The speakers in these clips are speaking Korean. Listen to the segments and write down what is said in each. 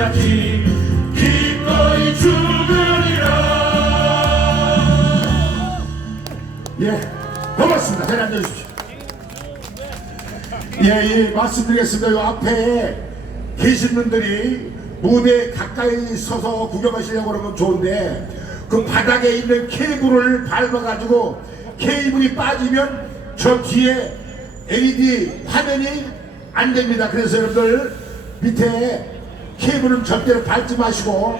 같이 기꺼이 죽으리라. 예, 고맙습니다. 잘 앉아주십시오. 예, 말씀드리겠습니다. 요 앞에 계신 분들이 무대에 가까이 서서 구경하시려고 그러면 좋은데 그 바닥에 있는 케이블을 밟아가지고 케이블이 빠지면 저 뒤에 LED 화면이 안 됩니다. 그래서 여러분들 밑에 케이블은 절대로 밟지 마시고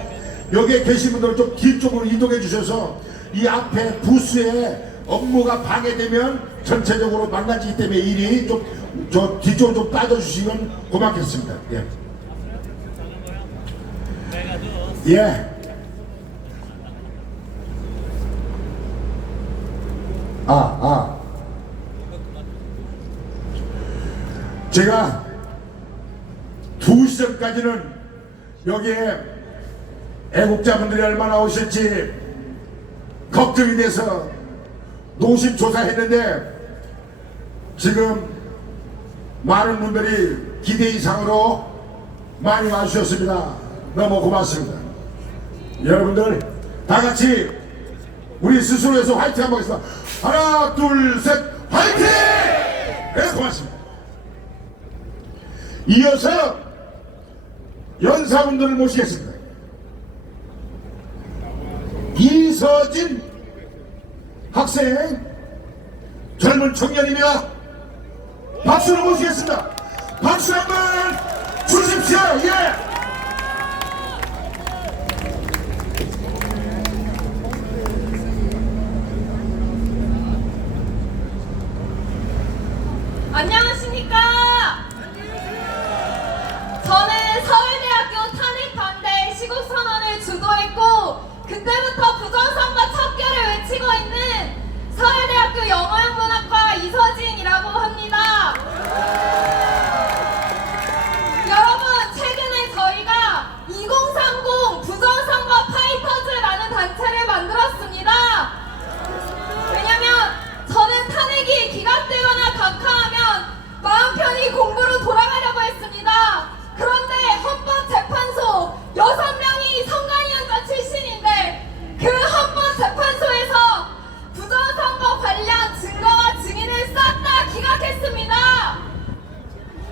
여기에 계신 분들은 좀 뒤쪽으로 이동해 주셔서 이 앞에 부스에 업무가 방해되면 전체적으로 망가지기 때문에 일이 좀 저 뒤쪽으로 좀 빠져주시면 고맙겠습니다. 예. 예. 제가 2시 전까지는 여기에 애국자분들이 얼마나 오실지 걱정이 돼서 노심초사했는데 지금 많은 분들이 기대 이상으로 많이 와주셨습니다. 너무 고맙습니다. 여러분들 다 같이 우리 스스로에서 화이팅 한번 하겠습니다. 하나 둘 셋 화이팅! 네, 고맙습니다. 이어서 연사분들을 모시겠습니다. 이서진 학생 젊은 청년입니다. 박수로 모시겠습니다. 박수 한번 주십시오. 예. 안녕하십니까? 저는 서울대학교 탄핵 반대 시국선언을 주도했고 그때부터 부정선거 척결을 외치고 있는 서울대학교 영어영문학과 이서진이라고 합니다. 여러분, 최근에 저희가 2030 부정선거 파이터즈라는 단체를 만들었습니다. 왜냐면 저는 탄핵이 기각되거나 각하하면 마음 편히 공부로 돌아가려고 했습니다. 그런데 헌법재판소 6명이 선관위원장 출신인데 그 헌법재판소에서 부정선거 관련 증거와 증인을 싹 다 기각했습니다.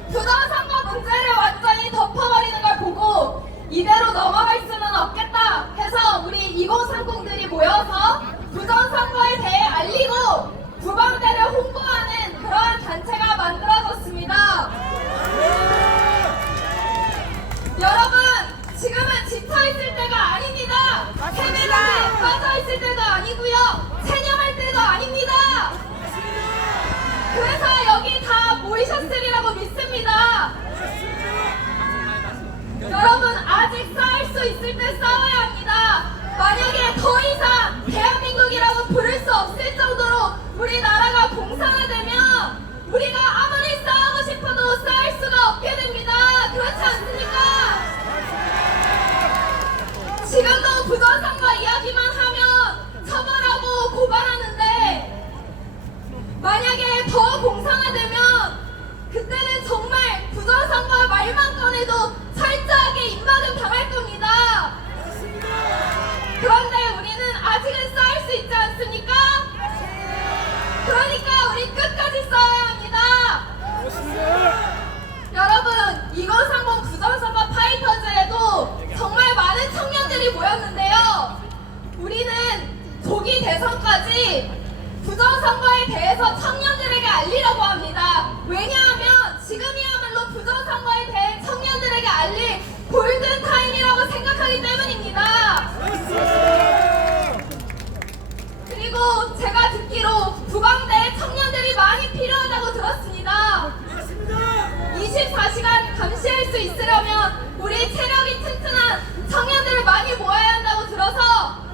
부정선거 문제를 완전히 덮어버리는 걸 보고 이대로 넘어갈 수는 없겠다 해서 우리 2030들이 모여서 부정선거에 대해 알리고 부방대를 홍보하는 그러한 단체가 만들어졌습니다. 여러분, 지금은 지쳐있을 때가 아닙니다. 세뇌에 빠져있을 때도 아니고요. 체념할 때도 아닙니다. 그래서 여기 다 모이셨으리라고 믿습니다. 여러분, 아직 싸울 수 있을 때 싸워야 합니다. 만약에 더 이상 대한민국이라고 부를 수 없을 정도로 우리나라가 공산화되면 우리가 아무리 싸우고 싶어도 싸울 수가 없게 됩니다. 그렇지 않습니까? 지금도 부정선거 이야기만 하면 처벌하고 고발하는데 만약에 더 공산화되면 그때는 정말 부정선거 말만 꺼내도 철저하게 입막음 당할 겁니다. 그런데 우리는 아직은 싸울 수 있지 않습니까? 그러니까 우리 끝까지 싸워야 합니다. 여러분, 2030 부정선거 파이터즈에도 정말 많은 청년들이 모였는데요. 우리는 조기 대선까지 부정선거에 대해서 청년들에게 알리려고 합니다. 왜냐하면 지금이야말로 부정선거에 대해 청년들에게 알릴 골든타임이라고 생각하기 때문입니다. 그리고 제가 듣기로 부방대에 청년들이 많이 필요하다고 들었습니다. 24시간 감시할 수 있으려면 우리 체력이 튼튼한 청년들을 많이 모아야 한다고 들어서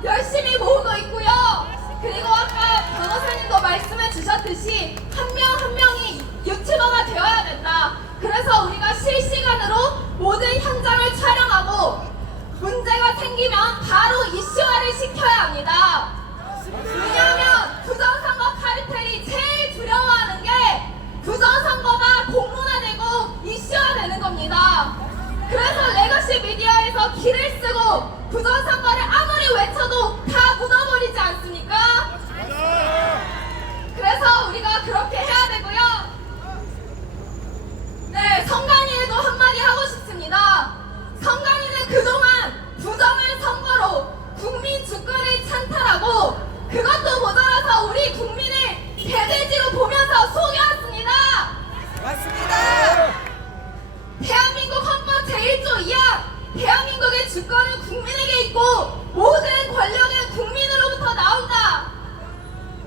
열심히 모으고 있고요. 그리고 아까 변호사님도 말씀해 주셨듯이 한 명 한 명이 유튜버가 되어야 된다. 그래서 우리가 실시간으로 모든 현장을 촬영하고 문제가 생기면 바로 이슈화를 시켜야 합니다. 왜냐하면 부정선거 카르텔이 제일 두려워하는 게 부정선거가 공론화되고 이슈화되는 겁니다. 그래서 레거시 미디어에서 기를 쓰고 부정선거를 아무리 외쳐도 다 묻어버리지 않습니까? 그래서 우리가 그렇게 해야 되고요. 네, 성관이에도 한마디 하고 싶습니다. 성관이는 그동안 부정을 선거로 국민 주권을 찬탈하고 그것도 모자라서 우리 국민을 배돼지로 보면서 속여왔습니다. 맞습니다. 대한민국 헌법 제1조 2항 대한민국의 주권은 국민에게 있고 모든 권력은 국민으로부터 나온다.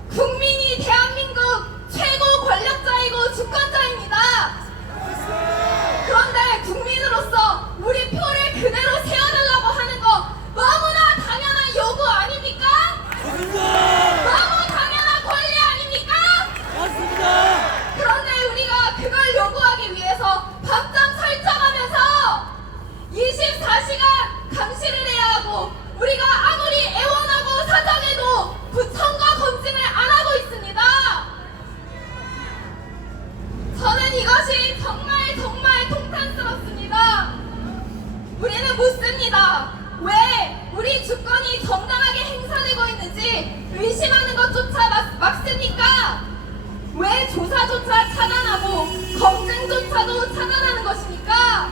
국민이 대한민국 최고 권력자이고 주권자입니다. 그런데 국민으로서 우리 표를 그대로 세워달라고 하는 거 너무나 당연한 요구 아닙니까? 너무 당연한 권리 아닙니까? 그런데 우리가 그걸 요구하기 위해서 밤잠 설정하면서 24시간 감시를 해야 하고 우리가 아무리 애원하고 사정해도 부천과 검증을 안 하고 있습니다. 저는 이것이 정말 통탄스럽습니다. 우리는 묻습니다. 왜 우리 주권이 정당하게 행사되고 있는지 의심하는 것조차 막습니까? 왜 조사조차 차단하고 검증조차도 차단하는 것입니까?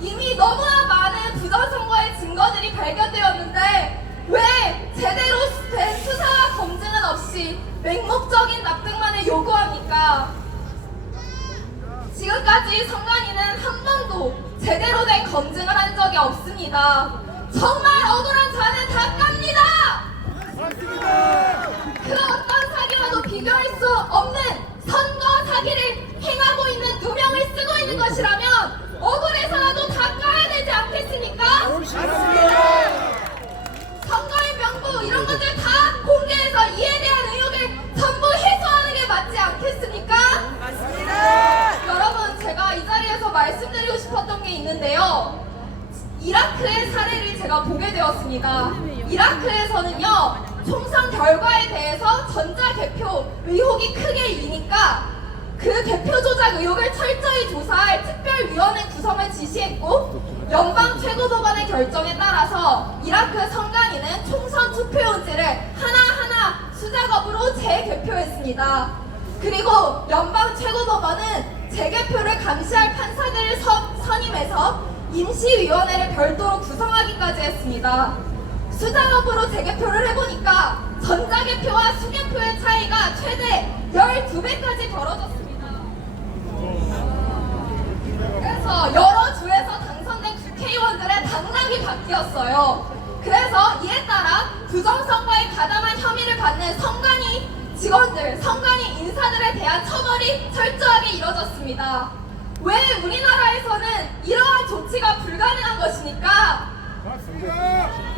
이미 너무나 많은 부정선거의 증거들이 발견되었는데 왜 제대로 된 수사와 검증은 없이 맹목적인 납득만을 요구합니까? 지금까지 선관위는 한 번도 제대로 된 검증을 한 적이 없습니다. 정말 억울한 자는 다 깝니다. 그 어떤 사기와도 비교할 수 없는 선거 사기를 행하고 있는 누명을 쓰고 있는 것이라면 억울해서라도 다 까야 되지 않겠습니까? 선거의 명부 이런 것들 다 공개해서 이에 대한 의혹을 전부 해소하는 게 맞지 않겠습니까? 여러분, 제가 이 자리에서 말씀드리고 싶었던 게 있는데요. 이라크의 사례를 제가 보게 되었습니다. 이라크에서는요, 총선 결과에 대해서 전자개표 의혹이 크게 일리니까 그 개표 조작 의혹을 철저히 조사할 특별위원회 구성을 지시했고, 연방 최고법원의 결정에 따라서 이라크 선관위는 총선 투표용지를 하나하나 수작업으로 재개표했습니다. 그리고 연방 최고법원은 재개표를 감시할 판사들을 선임해서 임시위원회를 별도로 구성하기까지 했습니다. 수작업으로 재개표를 해보니까 전자개표와 수개표의 차이가 최대 12배까지 벌어졌습니다. 그래서 여러 주에서 당선된 국회의원들의 당락이 바뀌었어요. 그래서 이에 따라 부정선거에 가담한 혐의를 받는 선관위 직원들, 선관위 인사들에 대한 처벌이 철저하게 이뤄졌습니다. 왜 우리나라에서는 이러한 조치가 불가능한 것입니까?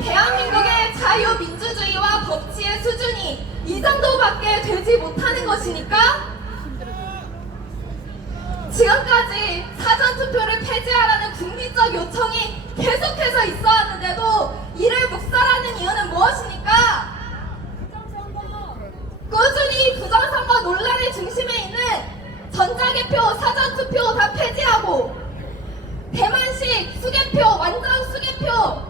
대한민국의 자유민주주의와 법치의 수준이 이 정도밖에 되지 못하는 것이니까? 지금까지 사전투표를 폐지하라는 국민적 요청이 계속해서 있어왔는데도 이를 묵살하는 이유는 무엇입니까? 꾸준히 부정선거 논란의 중심에 있는 전자개표, 사전투표 다 폐지하고 대만식 수개표, 완전 수개표